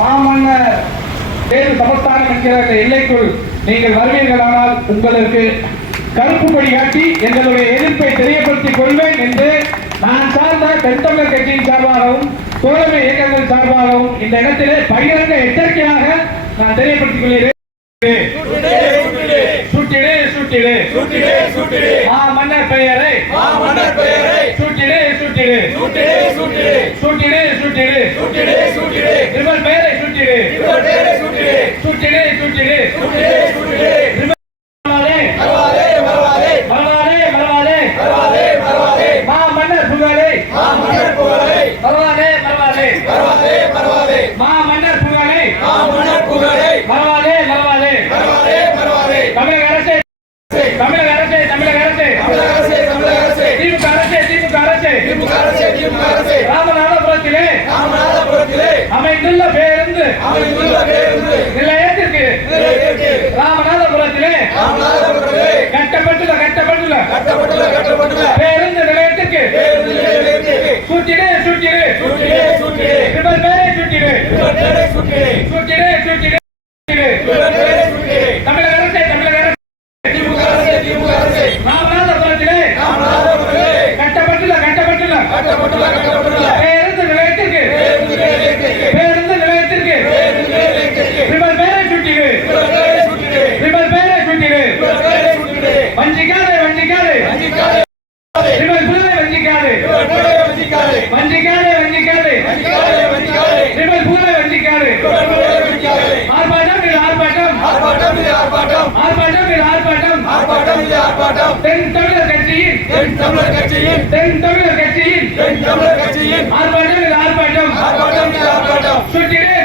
மாமன்னர் தேர்வு சமஸ்தானம் என்கிற அந்த எல்லைக்குள் நீங்கள் வருவீர்களானால் உங்களுக்கு கருப்பு கொடி காட்டி எங்களுடைய எதிர்ப்பை தெரியப்படுத்திக் கொள்வேன் என்று நான் சார்ந்த தென்தமிழர் கட்சியின் சார்பாகவும் தோழமை இயக்கங்கள் சார்பாகவும் இந்த இடத்திலே பகிரங்க எச்சரிக்கையாக நான் தெரியப்படுத்திக் கொள்கிறேன். மன்னர் பெயரை இவர் பெயரை மன்னர் புகழை தமிழக அரசு திமுக அரசு ராமநாதபுரத்திலே அமைந்துள்ள பேருந்து நிலையத்திற்கு ராமநாதபுரத்திலே கட்டப்பட்டுள்ள பேருந்து நிலையத்திற்கு சுற்றிடு இவர் பேரை சுற்றிடு தமிழக அரசு ராமநாதபுரத்திலே கட்டப்பட்டுள்ள பேருந்து நிலையத்திற்கு இவர் பேரை சுற்றிடு வஞ்சிக்காதே இவர் புலனை வஞ்சிக்காதே இவர் புலனை வஞ்சிக்காதே ஆர்ப்பாட்டம் தென் தமிழர் கட்சியின் ஆர்ப்பாட்டம் சுற்றிடு